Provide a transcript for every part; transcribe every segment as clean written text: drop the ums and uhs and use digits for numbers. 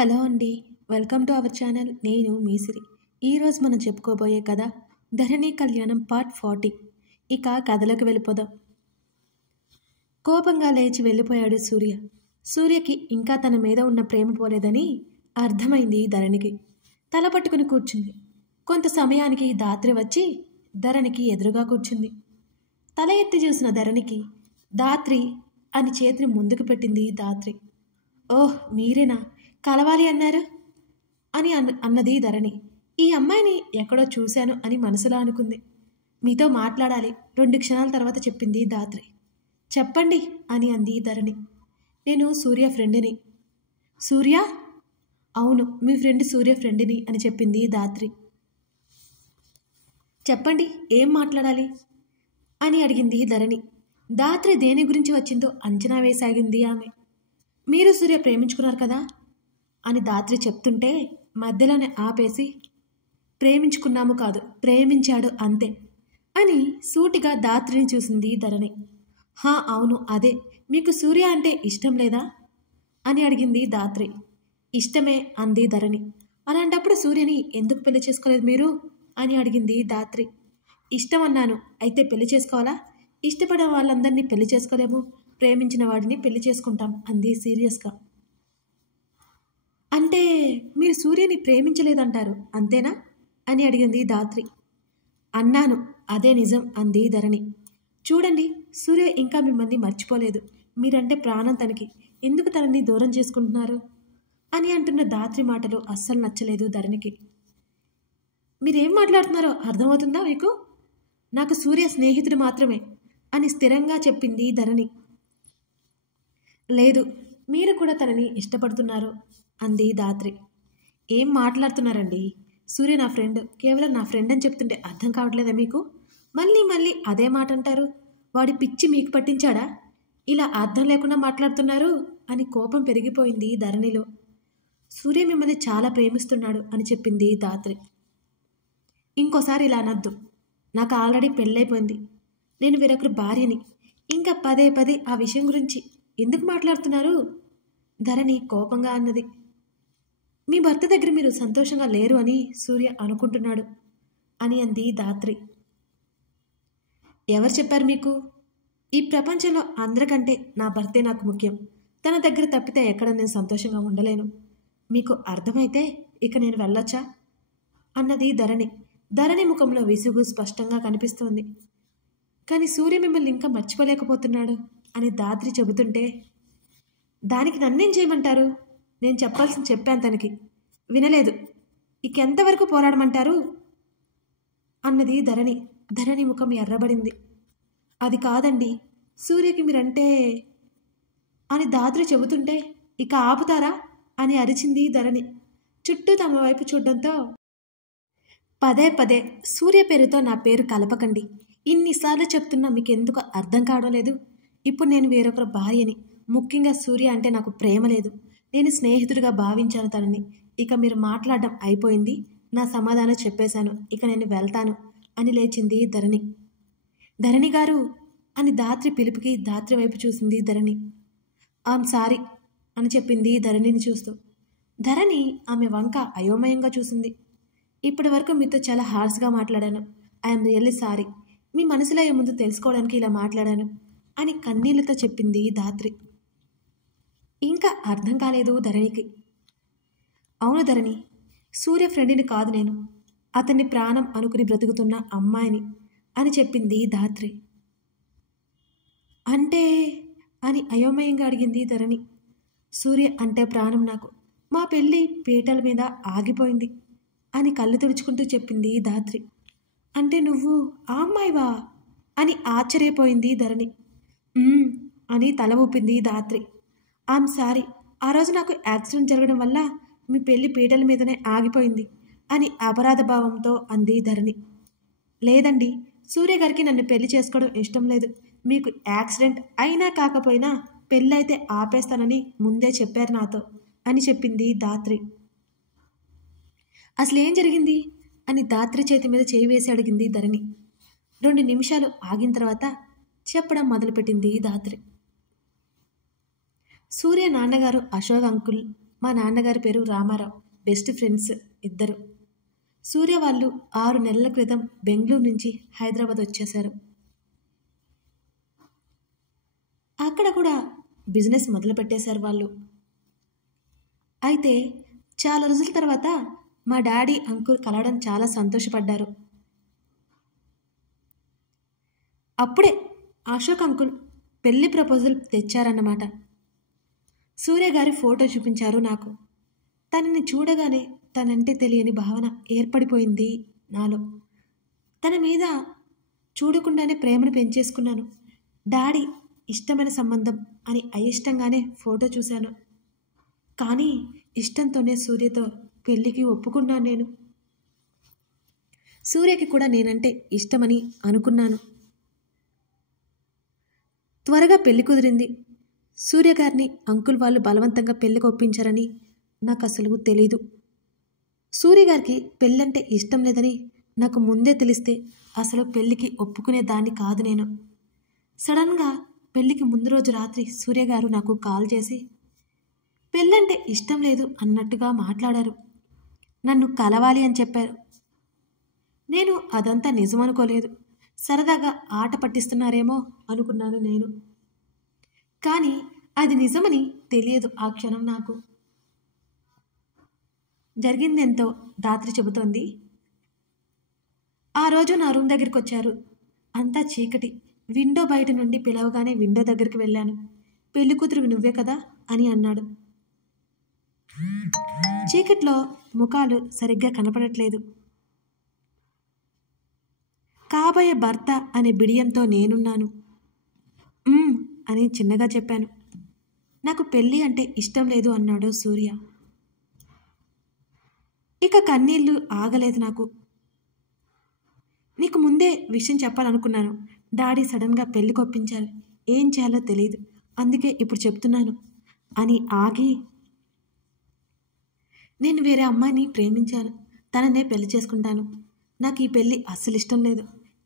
Hello అండి. Welcome to our channel. నేను మీసిరి. ఈరోజు మనం చెప్పుకోబోయే కథ ధరణి కళ్యాణం పార్ట్ 40. ఇక కథలకు వెళ్ళిపోదాం. కోపంగా లేచి వెళ్ళిపోయాడు సూర్య. సూర్యకి ఇంకా తన మీద ఉన్న ప్రేమ పోలేదని అర్థమైంది ధరణికి. తల పట్టుకుని కూర్చుంది. కొంత సమయానికి దాత్రి వచ్చి ధరణికి ఎదురుగా కూర్చుంది. తల ఎత్తి చూసిన ధరణికి దాత్రి అని చేతిని ముందుకు పెట్టింది దాత్రి. ఓహ్, మీరేనా కలవాలి అన్నారు అని అన్నది ధరణి. ఈ అమ్మాయిని ఎక్కడో చూశాను అని మనసులో అనుకుంది. మీతో మాట్లాడాలి 2 క్షణాల తర్వాత చెప్పింది దాత్రి. చెప్పండి అని అంది ధరణి. నేను సూర్య ఫ్రెండ్ని. సూర్య? అవును, మీ ఫ్రెండ్ సూర్య ఫ్రెండ్ని అని చెప్పింది దాత్రి. చెప్పండి, ఏం మాట్లాడాలి అని అడిగింది ధరణి. దాత్రి దేని గురించి వచ్చిందో అంచనా వేసాగింది ఆమె. మీరు సూర్య ప్రేమించుకున్నారు కదా అని దాత్రి చెప్తుంటే మధ్యలోనే ఆపేసి, ప్రేమించుకున్నాము కాదు, ప్రేమించాడు అంతే అని సూటిగా దాత్రిని చూసింది ధరణి. హా అవును, అదే. మీకు సూర్య అంటే ఇష్టం లేదా అని అడిగింది దాత్రి. ఇష్టమే అంది ధరణి. అలాంటప్పుడు సూర్యని ఎందుకు పెళ్లి చేసుకోలేదు మీరు అని అడిగింది దాత్రి. ఇష్టం అన్నాను, అయితే పెళ్లి చేసుకోవాలా? ఇష్టపడే వాళ్ళందరినీ పెళ్లి చేసుకోలేము, ప్రేమించిన వాడిని పెళ్లి చేసుకుంటాం అంది సీరియస్గా. అంటే మీరు సూర్యని ప్రేమించలేదంటారు అంతేనా అని అడిగింది దాత్రి. అన్నాను, అదే నిజం అంది ధరణి. చూడండి, సూర్య ఇంకా మిమ్మల్ని మర్చిపోలేదు. మీరంటే ప్రాణం తనకి, ఎందుకు తనని దూరం చేసుకుంటున్నారు అని అంటున్న దాత్రి మాటలు అస్సలు నచ్చలేదు ధరణికి. మీరేం మాట్లాడుతున్నారో అర్థమవుతుందా మీకు? నాకు సూర్య స్నేహితుడు మాత్రమే అని స్థిరంగా చెప్పింది ధరణి. లేదు, మీరు కూడా తనని ఇష్టపడుతున్నారు అంది దాత్రి. ఏం మాట్లాడుతున్నారండి? సూర్య నా ఫ్రెండ్, కేవలం నా ఫ్రెండ్ అని చెప్తుంటే అర్థం కావట్లేదా మీకు? మళ్ళీ మళ్ళీ అదే మాట అంటారు. వాడి పిచ్చి మీకు పట్టించాడా? ఇలా అర్థం లేకుండా మాట్లాడుతున్నారు అని కోపం పెరిగిపోయింది ధరణిలో. సూర్య మిమ్మల్ని చాలా ప్రేమిస్తున్నాడు అని చెప్పింది దాత్రి. ఇంకోసారి ఇలా అనద్దు. నాకు ఆల్రెడీ పెళ్ళైపోయింది. నేను వేరొకరు భార్యని. ఇంకా పదే పదే ఆ విషయం గురించి ఎందుకు మాట్లాడుతున్నారు ధరణి కోపంగా అన్నది. మీ భర్త దగ్గర మీరు సంతోషంగా లేరు అని సూర్య అనుకుంటున్నాడు అని అంది దాత్రి. ఎవరు చెప్పారు మీకు? ఈ ప్రపంచంలో అందరికంటే నా భర్తే నాకు ముఖ్యం. తన దగ్గర తప్పితే ఎక్కడ నేను సంతోషంగా ఉండలేను. మీకు అర్థమైతే ఇక నేను వెళ్ళొచ్చా అన్నది ధరణి. ధరణి ముఖంలో విసుగు స్పష్టంగా కనిపిస్తోంది. కానీ సూర్య మిమ్మల్ని ఇంకా మర్చిపోలేకపోతున్నాడు అని దాత్రి చెబుతుంటే, దానికి నన్నేం చేయమంటారు? నేను చెప్పాల్సింది చెప్పాను తనకి, వినలేదు. ఇక ఎంతవరకు పోరాడమంటారు అన్నది ధరణి. ధరణి ముఖం ఎర్రబడింది. అది కాదండి, సూర్యకి మీరంటే అని దాత్రి చెబుతుంటే, ఇక ఆపుతారా అని అరిచింది ధరణి. చుట్టూ తమ వైపు చూడడంతో, పదే పదే సూర్య పేరుతో నా పేరు కలపకండి. ఇన్నిసార్లు చెప్తున్నా మీకెందుకు అర్థం కావడం లేదు? ఇప్పుడు నేను వేరొకరు భార్యని. ముఖ్యంగా సూర్య అంటే నాకు ప్రేమ లేదు. నేను స్నేహితుడిగా భావించాను తనని. ఇక మీరు మాట్లాడడం అయిపోయింది. నా సమాధానం చెప్పేశాను. ఇక నేను వెళ్తాను అని లేచింది ధరణి. ధరణి గారు అని దాత్రి పిలుపుకి దాత్రి వైపు చూసింది ధరణి. ఆమె సారీ అని చెప్పింది ధరణిని చూస్తూ. ధరణి ఆమె వంక అయోమయంగా చూసింది. ఇప్పటి వరకు మీతో చాలా హార్ష్గా మాట్లాడాను. I'm really sorry. మీ మనసులో ఏముందో తెలుసుకోవడానికి ఇలా మాట్లాడాను అని కన్నీళ్లతో చెప్పింది దాత్రి. ఇంకా అర్థం కాలేదు ధరణికి. అవును ధరణి, సూర్య ఫ్రెండ్ని కాదు నేను, అతన్ని ప్రాణం అనుకుని బ్రతుకుతున్న అమ్మాయిని అని చెప్పింది దాత్రి. అంటే అని అయోమయంగా అడిగింది ధరణి. సూర్య అంటే ప్రాణం నాకు. మా పెళ్ళి పీటల మీద ఆగిపోయింది అని కళ్ళు తుడుచుకుంటూ చెప్పింది దాత్రి. అంటే నువ్వు ఆ అమ్మాయివా అని ఆశ్చర్యపోయింది ధరణి. అని తల ఊపింది దాత్రి. ఐఎమ్ సారీ, ఆ రోజు నాకు యాక్సిడెంట్ జరగడం వల్ల మీ పెళ్లి పీటల మీదనే ఆగిపోయింది అని అపరాధ భావంతో అంది ధరణి. లేదండి, సూర్య గారికి నన్ను పెళ్లి చేసుకోవడం ఇష్టం లేదు. మీకు యాక్సిడెంట్ అయినా కాకపోయినా పెళ్ళైతే ఆపేస్తానని ముందే చెప్పారు నాతో అని చెప్పింది దాత్రి. అసలేం జరిగింది అని దాత్రి చేతి మీద చేయి వేసి అడిగింది ధరణి. 2 నిమిషాలు ఆగిన తర్వాత చెప్పడం మొదలుపెట్టింది దాత్రి. సూర్య నాన్నగారు అశోక్ అంకుల్ మా నాన్నగారి పేరు రామారావు. బెస్ట్ ఫ్రెండ్స్ ఇద్దరు. సూర్య వాళ్ళు 6 నెలల క్రితం బెంగళూరు నుంచి హైదరాబాద్ వచ్చేశారు. అక్కడ కూడా బిజినెస్ మొదలుపెట్టేశారు వాళ్ళు. అయితే చాలా రోజుల తర్వాత మా డాడీ అంకుల్ కలవడం చాలా సంతోషపడ్డారు. అప్పుడే అశోక్ అంకుల్ పెళ్లి ప్రపోజల్ తెచ్చారన్నమాట. సూర్య గారి ఫోటో చూపించారు నాకు. తనని చూడగానే తనంటే తెలియని భావన ఏర్పడిపోయింది నాలో. తన మీద చూడకుండానే ప్రేమను పెంచేసుకున్నాను. డాడీ ఇష్టమైన సంబంధం అని అయిష్టంగానే ఫోటో చూశాను. కానీ ఇష్టంతోనే సూర్యతో పెళ్ళికి ఒప్పుకున్నాను నేను. సూర్యకి కూడా నేనంటే ఇష్టమని అనుకున్నాను. త్వరగా పెళ్లి కుదిరింది. సూర్య గారిని అంకుల్ వాళ్ళు బలవంతంగా పెళ్లికి ఒప్పించారని నాకు అసలు తెలీదు. సూర్య గారికి పెళ్ళంటే ఇష్టం లేదని నాకు ముందే తెలిస్తే అసలు పెళ్ళికి ఒప్పుకునేదాన్ని కాదు నేను. సడన్గా పెళ్ళికి ముందు రోజు రాత్రి సూర్య గారు నాకు కాల్ చేసి పెళ్ళంటే ఇష్టం లేదు అన్నట్టుగా మాట్లాడారు. నన్ను కలవాలి అని చెప్పారు. నేను అదంతా నిజమనుకోలేదు. సరదాగా ఆట పట్టిస్తున్నారేమో అనుకున్నాను నేను. కానీ అది నిజమని తెలియదు ఆ క్షణం నాకు. జరిగిందెంతో రాత్రి చెబుతోంది. ఆ రోజు నా రూమ్ దగ్గరికి వచ్చారు. అంతా చీకటి. విండో బయట నుండి పిలవగానే విండో దగ్గరికి వెళ్ళాను. పెళ్లి కూతురు నువ్వే కదా అని అన్నాడు. చీకట్లో ముఖాలు సరిగ్గా కనపడట్లేదు. కాబోయే భర్త అనే బిడియంతో నేనున్నాను. అని చిన్నగా చెప్పాను. నాకు పెళ్ళి అంటే ఇష్టం లేదు అన్నాడు సూర్య. ఇక కన్నీళ్లు ఆగలేదు నాకు. నీకు ముందే విషయం చెప్పాలనుకున్నాను. డాడీ సడన్గా పెళ్లి కొప్పించారు. ఏం చేయాలో తెలియదు. అందుకే ఇప్పుడు చెప్తున్నాను అని ఆగి, నేను వేరే అమ్మాయిని ప్రేమించాను. తననే పెళ్లి చేసుకుంటాను. నాకు ఈ పెళ్ళి అస్సలు ఇష్టం లేదు.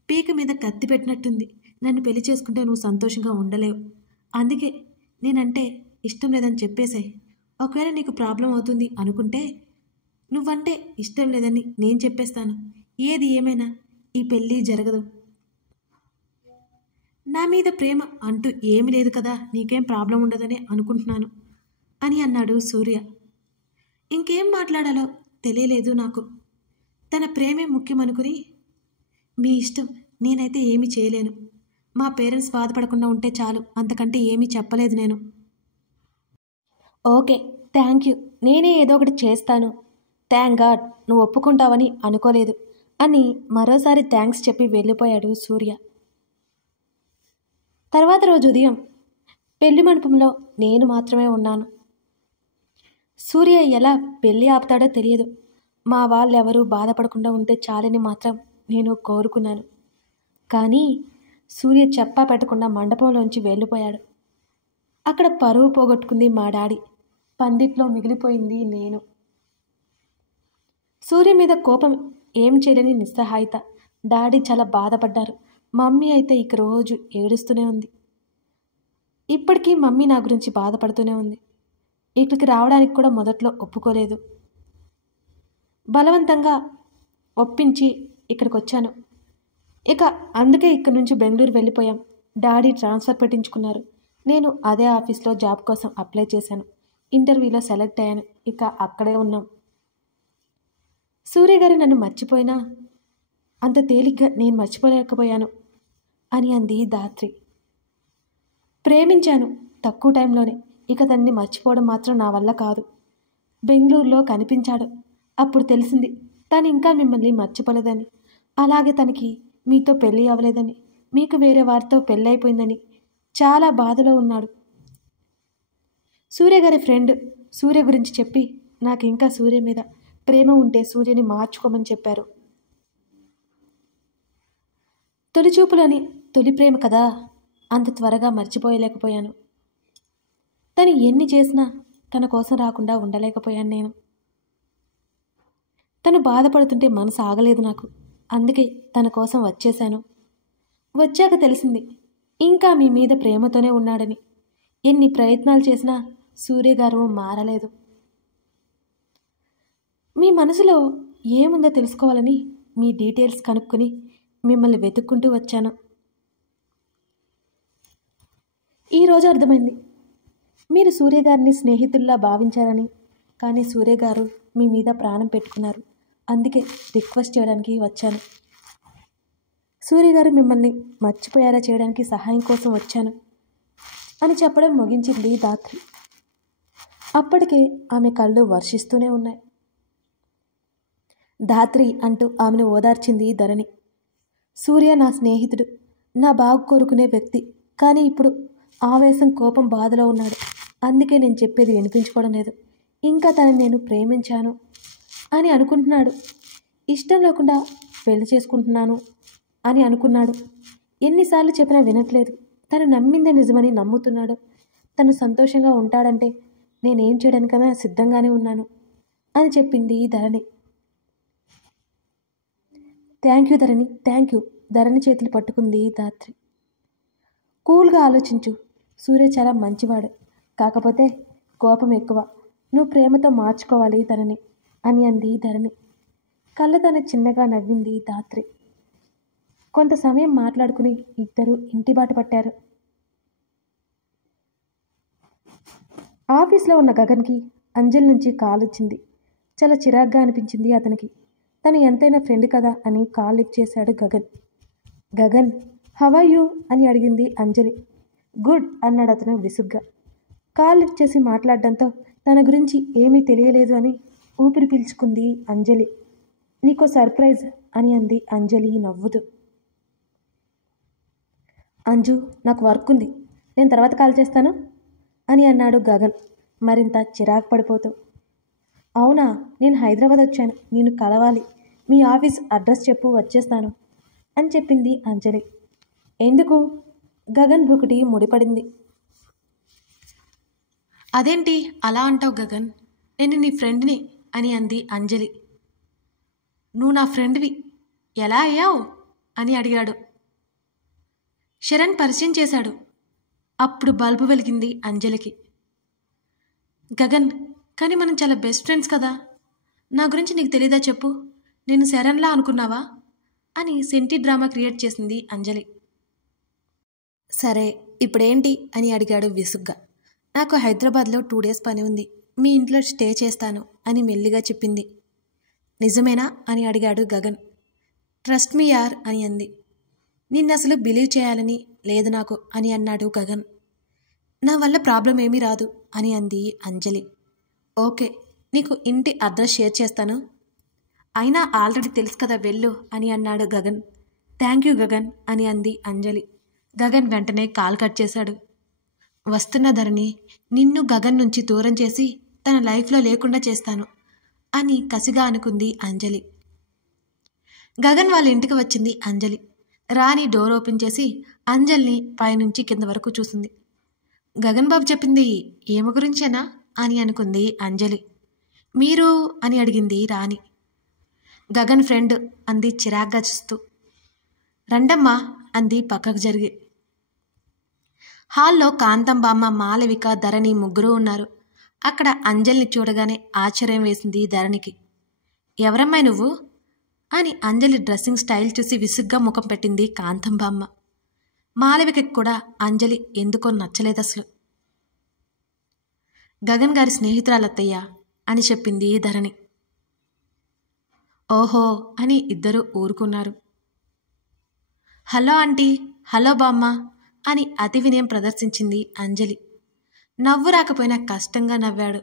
పీక మీద కత్తి పెట్టినట్టుంది. నన్ను పెళ్లి చేసుకుంటే నువ్వు సంతోషంగా ఉండలేవు. అందుకే నేనంటే ఇష్టం లేదని చెప్పేశాయి. ఒకవేళ నీకు ప్రాబ్లం అవుతుంది అనుకుంటే నువ్వంటే ఇష్టం లేదని నేను చెప్పేస్తాను. ఏది ఏమైనా ఈ పెళ్ళి జరగదు. నా మీద ప్రేమ అంటూ ఏమీ లేదు కదా, నీకేం ప్రాబ్లం ఉండదని అనుకుంటున్నాను అని అన్నాడు సూర్య. ఇంకేం మాట్లాడాలో తెలియలేదు నాకు. తన ప్రేమే ముఖ్యమనుకుని, మీ ఇష్టం, నేనైతే ఏమీ చేయలేను. మా పేరెంట్స్ బాధపడకుండా ఉంటే చాలు, అంతకంటే ఏమీ చెప్పలేదు నేను. Okay, thank you. నేనే ఏదో ఒకటి చేస్తాను. థ్యాంక్ గాడ్ నువ్వు ఒప్పుకుంటావని అనుకోలేదు అని మరోసారి థ్యాంక్స్ చెప్పి వెళ్ళిపోయాడు సూర్య. తర్వాత రోజు ఉదయం పెళ్లి మండపంలో నేను మాత్రమే ఉన్నాను. సూర్య ఎలా పెళ్ళి ఆపుతాడో తెలియదు. మా వాళ్ళెవరూ బాధపడకుండా ఉంటే చాలని మాత్రం నేను కోరుకున్నాను. కానీ సూర్య చెప్పా పెట్టకుండా మండపంలోంచి వెళ్ళిపోయాడు. అక్కడ పరువు పోగొట్టుకుంది మా డాడీ. పందిట్లో మిగిలిపోయింది నేను. సూర్య మీద కోపం, ఏం చేయలేని నిస్సహాయత. డాడీ చాలా బాధపడ్డారు. మమ్మీ అయితే ఇక రోజు ఏడుస్తూనే ఉంది. ఇప్పటికీ మమ్మీ నా గురించి బాధపడుతూనే ఉంది. ఇక్కడికి రావడానికి కూడా మొదట్లో ఒప్పుకోలేదు. బలవంతంగా ఒప్పించి ఇక్కడికి వచ్చాను. ఇక అందుకే ఇక్కడి నుంచి బెంగళూరు వెళ్ళిపోయాం. డాడీ ట్రాన్స్ఫర్ పెట్టించుకున్నారు. నేను అదే ఆఫీస్లో జాబ్ కోసం అప్లై చేశాను. ఇంటర్వ్యూలో సెలెక్ట్ అయ్యాను. ఇక అక్కడే ఉన్నాం. సూర్య గారు నన్ను మర్చిపోయినా అంత తేలిగ్గా నేను మర్చిపోలేకపోయాను అని అంది ధాత్రి. ప్రేమించాను తక్కువ టైంలోనే. ఇక తన్ని మర్చిపోవడం మాత్రం నా వల్ల కాదు. బెంగళూరులో కనిపించాడు. అప్పుడు తెలిసింది తను ఇంకా మిమ్మల్ని మర్చిపోలేదని. అలాగే తనకి మీతో పెళ్ళి అవ్వలేదని, మీకు వేరే వారితో పెళ్ళైపోయిందని చాలా బాధలో ఉన్నాడు. సూర్య గారి ఫ్రెండ్ సూర్య గురించి చెప్పి నాకు ఇంకా సూర్య మీద ప్రేమ ఉంటే సూర్యని మార్చుకోమని చెప్పారు. తొలి చూపులోని తొలి ప్రేమ కదా, అంత త్వరగా మర్చిపోయలేకపోయాను. తను ఎన్ని చేసినా తన కోసం రాకుండా ఉండలేకపోయాను నేను. తను బాధపడుతుంటే మనసు ఆగలేదు నాకు. అందుకే తన కోసం వచ్చేశాను. వచ్చాక తెలిసింది ఇంకా మీ మీద ప్రేమతోనే ఉన్నాడని. ఎన్ని ప్రయత్నాలు చేసినా సూర్య గారు మారలేదు. మీ మనసులో ఏముందో తెలుసుకోవాలని మీ డీటెయిల్స్ కనుక్కొని మిమ్మల్ని వెతుక్కుంటూ వచ్చాను. ఈరోజు అర్థమైంది మీరు సూర్య గారిని స్నేహితుల్లా భావించారని. కానీ సూర్య గారు మీ మీద ప్రాణం పెట్టుకున్నారు. అందుకే రిక్వెస్ట్ చేయడానికి వచ్చాను. సూర్య గారు మిమ్మల్ని మర్చిపోయేలా చేయడానికి సహాయం కోసం వచ్చాను అని చెప్పడం ముగించింది ధాత్రి. అప్పటికే ఆమె కళ్ళు వర్షిస్తూనే ఉన్నాయి. ధాత్రి అంటూ ఆమెను ఓదార్చింది ధరణి. సూర్య నా స్నేహితుడు, నా బాగు కోరుకునే వ్యక్తి. కానీ ఇప్పుడు ఆవేశం, కోపం, బాధలో ఉన్నాడు. అందుకే నేను చెప్పేది వినిపించుకోవడం లేదు. ఇంకా తనని నేను ప్రేమించాను అని అనుకుంటున్నాడు. ఇష్టం లేకుండా పెళ్లి చేసుకుంటున్నాను అని అనుకున్నాడు. ఎన్నిసార్లు చెప్పినా వినట్లేదు. తను నమ్మిందే నిజమని నమ్ముతున్నాడు. తను సంతోషంగా ఉంటాడంటే నేనేం చేయడానికైనా సిద్ధంగానే ఉన్నాను అని చెప్పింది Dharani. Thank you Dharani, thank you. Dharani చేతులు పట్టుకుంది ధాత్రి. కూల్గా ఆలోచించు. సూర్య చాలా మంచివాడు, కాకపోతే కోపం ఎక్కువ. నువ్వు ప్రేమతో మార్చుకోవాలి తనని అని అంది ధరణి. కళ్ళతోనే చిన్నగా నవ్వింది ధాత్రి. కొంత సమయం మాట్లాడుకుని ఇద్దరు ఇంటి బాట పట్టారు. ఆఫీస్లో ఉన్న గగన్కి అంజలి నుంచి కాల్ వచ్చింది. చాలా చిరాగ్గా అనిపించింది అతనికి. తను ఎంతైనా ఫ్రెండ్ కదా అని కాల్ లిఫ్ట్ చేశాడు Gagan. Gagan, how are you అని అడిగింది అంజలి. గుడ్ అన్నాడు అతను విసుగ్గా. కాల్ లిఫ్ట్ చేసి మాట్లాడడంతో తన గురించి ఏమీ తెలియలేదు అని ఊపిరి పీల్చుకుంది అంజలి. నీకో సర్ప్రైజ్ అని అంది అంజలి నవ్వుతూ. అంజు, నాకు వర్క్ ఉంది, నేను తర్వాత కాల్ చేస్తాను అని అన్నాడు గగన్ మరింత చిరాకు పడిపోతూ. అవునా, నేను హైదరాబాద్ వచ్చాను, నేను కలవాలి. మీ ఆఫీస్ అడ్రస్ చెప్పు, వచ్చేస్తాను అని చెప్పింది అంజలి. ఎందుకు? గగన్ బ్రుకుటి ముడిపడింది. అదేంటి అలా అంటావు గగన్? నేను నీ ఫ్రెండ్ని అని అంది అంజలి. నువ్వు నా ఫ్రెండ్వి, ఎలా అయ్యావు అని అడిగాడు. శరణ్ పరిచయం చేశాడు. అప్పుడు బల్బు వెలిగింది అంజలికి. గగన్, కానీ మనం చాలా బెస్ట్ ఫ్రెండ్స్ కదా. నా గురించి నీకు తెలీదా చెప్పు? నేను శరణ్లా అనుకున్నావా అని సెంటి డ్రామా క్రియేట్ చేసింది అంజలి. సరే, ఇప్పుడేంటి అని అడిగాడు విసుగ్గా. నాకు హైదరాబాద్లో 2 days పని ఉంది, మీ ఇంట్లో స్టే చేస్తాను అని మెల్లిగా చెప్పింది. నిజమేనా అని అడిగాడు గగన్. ట్రస్ట్ మీ యార్ అని అంది. నిన్ను అసలు బిలీవ్ చేయాలని లేదు నాకు అని అన్నాడు గగన్. నా వల్ల ప్రాబ్లం ఏమీ రాదు అని అంది అంజలి. ఓకే, నీకు ఇంటి అడ్రస్ షేర్ చేస్తాను, అయినా ఆల్రెడీ తెలుసు కదా, వెళ్ళు అని అన్నాడు గగన్. థ్యాంక్ యూ గగన్ అని అంది అంజలి. గగన్ వెంటనే కాల్ కట్ చేశాడు. వస్తున్న ధరణి, నిన్ను గగన్ నుంచి దూరం చేసి తన లైఫ్లో లేకుండా చేస్తాను అని కసిగా అనుకుంది అంజలి. గగన్ వాళ్ళ ఇంటికి వచ్చింది అంజలి. రాణి డోర్ ఓపెన్ చేసి అంజలిని పైనుంచి కింద వరకు చూసింది. గగన్ బాబు చెప్పింది ఏమ గురించేనా అని అనుకుంది అంజలి. మీరు అని అడిగింది రాణి. గగన్ ఫ్రెండ్ అంది చిరాగ్గా చూస్తూ. రండమ్మా అంది పక్కకు జరిగి. హాల్లో కాంతం బామ్మ, మాలవిక, ధరణి ముగ్గురు ఉన్నారు. అక్కడ అంజలిని చూడగానే ఆశ్చర్యం వేసింది ధరణికి. ఎవరమ్మాయి నువ్వు అని అంజలి డ్రెస్సింగ్ స్టైల్ చూసి విసుగ్గా ముఖం పెట్టింది కాంతం బామ్మ. మాలవికకి కూడా అంజలి ఎందుకో నచ్చలేదు అసలు. గగన్ గారి స్నేహితురాలత్తయ్య అని చెప్పింది ధరణి. ఓహో అని ఇద్దరు ఊరుకున్నారు. హలో ఆంటీ, హలో బామ్మ అని అతి వినయం ప్రదర్శించింది అంజలి. నవ్వు రాకపోయినా కష్టంగా నవ్వాడు.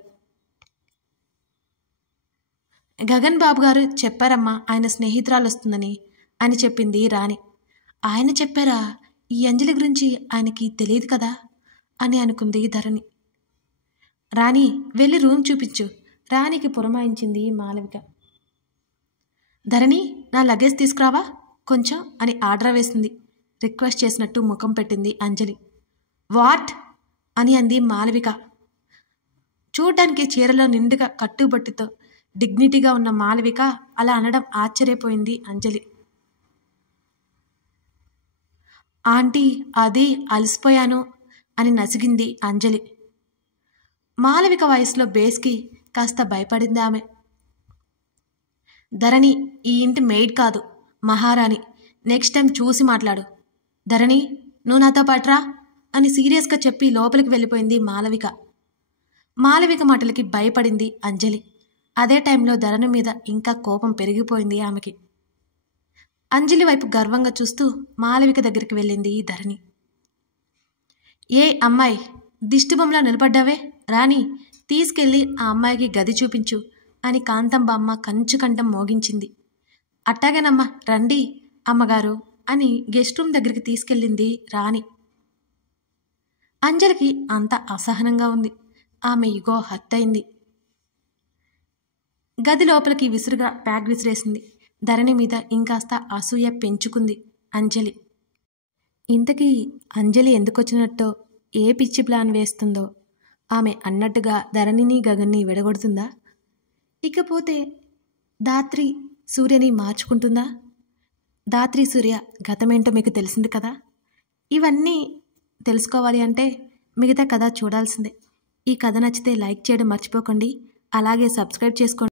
గగన్ బాబు గారు చెప్పారమ్మా ఆయన స్నేహితురాలు వస్తుందని అని చెప్పింది రాణి. ఆయన చెప్పారా? ఈ అంజలి గురించి ఆయనకి తెలియదు కదా అని అనుకుంది ధరణి. రాణి, వెళ్ళి రూమ్ చూపించు, రాణికి పురమాయించింది మాలవిక. ధరణి, నా లగేజ్ తీసుకురావా కొంచెం అని ఆర్డర్ వేసింది. రిక్వెస్ట్ చేసినట్టు ముఖం పెట్టింది అంజలి. వాట్ అని అంది మాలవిక. చూడ్డానికి చీరలో నిండుగా కట్టుబొట్టుతో డిగ్నిటీగా ఉన్న మాలవిక అలా అనడం ఆశ్చర్యపోయింది అంజలి. ఆంటీ, అది అలసిపోయాను అని నసిగింది అంజలి. మాలవిక వయసులో బేస్కి కాస్త భయపడింది ఆమె. ధరణి ఈ ఇంటి మెయిడ్ కాదు, మహారాణి. నెక్స్ట్ టైం చూసి మాట్లాడు. ధరణి, నువ్వు నాతో పాటురా అని సీరియస్గా చెప్పి లోపలికి వెళ్ళిపోయింది మాలవిక. మాలవిక మాటలకి భయపడింది అంజలి. అదే టైంలో ధరణి మీద ఇంకా కోపం పెరిగిపోయింది ఆమెకి. అంజలి వైపు గర్వంగా చూస్తూ మాలవిక దగ్గరికి వెళ్ళింది ధరణి. ఏ అమ్మాయి, దిష్టిబొమ్మలా నిలబడ్డావే, రాణి తీసుకెళ్ళి ఆ అమ్మాయికి గది చూపించు అని కాంతంబామ్మ కంచుకంఠం మోగించింది. అట్టాగేనమ్మా, రండి అమ్మగారు అని గెస్ట్ రూమ్ దగ్గరికి తీసుకెళ్ళింది రాణి. అంజలికి అంత అసహనంగా ఉంది. ఆమె ఇగో హర్ట్ అయింది. గది లోపలికి విసురుగా బ్యాగ్ విసిరేసింది. ధరణి మీద ఇంకాస్త అసూయ పెంచుకుంది అంజలి. ఇంతకీ అంజలి ఎందుకొచ్చినట్టో, ఏ పిచ్చి ప్లాన్ వేస్తుందో, ఆమె అన్నట్టుగా ధరణిని గగన్ని విడగొడుతుందా? ఇకపోతే ధాత్రి సూర్యని మార్చుకుంటుందా? ధాత్రి సూర్య గతమేంటో మీకు తెలిసింది కదా. ఇవన్నీ తెలుసుకోవాలి అంటే మిగతా కథ చూడాల్సిందే. ఈ కథ నచ్చితే లైక్ చేయడం మర్చిపోకండి. అలాగే సబ్స్క్రైబ్ చేసుకోండి.